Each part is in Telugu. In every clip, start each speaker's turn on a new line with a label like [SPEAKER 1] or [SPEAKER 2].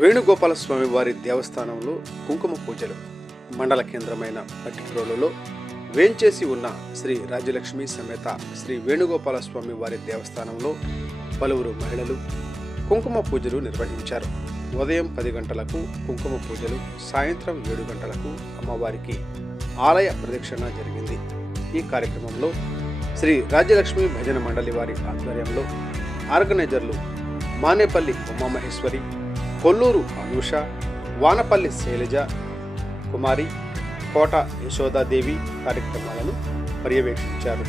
[SPEAKER 1] వేణుగోపాల స్వామి వారి దేవస్థానంలో కుంకుమ పూజలు మండల కేంద్రమైన పట్టిప్రోలులో వేంచేసి ఉన్న శ్రీ రాజ్యలక్ష్మి సమేత శ్రీ వేణుగోపాల స్వామి వారి దేవస్థానంలో పలువురు మహిళలు కుంకుమ పూజలు నిర్వహించారు. ఉదయం పది గంటలకు కుంకుమ పూజలు సాయంత్రం ఏడు గంటలకు అమ్మవారికి ఆలయ ప్రదక్షిణ జరిగింది. ఈ కార్యక్రమంలో శ్రీ రాజ్యలక్ష్మి భజన మండలి వారి ఆధ్వర్యంలో ఆర్గనైజర్లు మానేపల్లి ఉమామహేశ్వరి కొల్లూరు అనూష వానపల్లి శైలజ కుమారి కోట యశోదాదేవి కార్యక్రమాలను పర్యవేక్షించారు.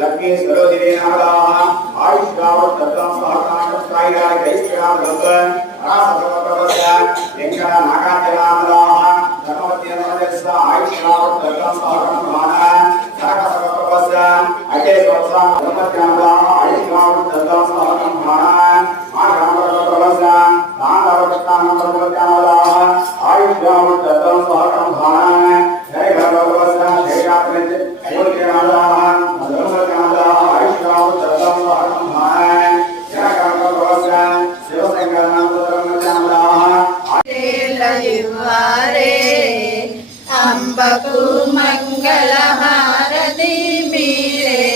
[SPEAKER 2] లక్ష్మీ సరోజినీ నారాయణ ఆయుష్రావత్ దత్తం సహకార జైశ్రీరామ్ వెంకట నమదస్య ఆయుష్రావత్ దత్తం సహకార నరకసభవస్య అజయ స్వత్స ధర్మత్యామరాహ ఆయుష్రావత్ దత్తం సహకార ఆగ్రామవస్య నాగరకృష్ణానందమత్యామరాహ ఆయుష్రావత్ దత్తం సహకార జయ భగవస్య శేషాత్రిజ మూర్తినామరాహ ధర్మత్యామరాహ ఆయుష్రావత్ దత్తం సహకార జనకర్మవస్య శివశంకరనామరాహ
[SPEAKER 3] ఇవ్వారే బాబాకు మంగళహారతి మీరేలయ్యారే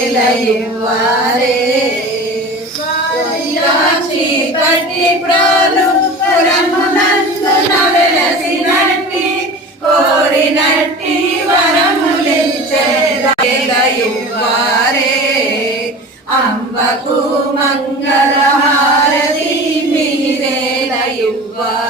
[SPEAKER 3] పట్టి ప్రాణు పురమునందున వెలసినట్టి కోరినట్టి వరములించేదయ్యారే అంబకు మంగళహారతి మీరేలయ్యారే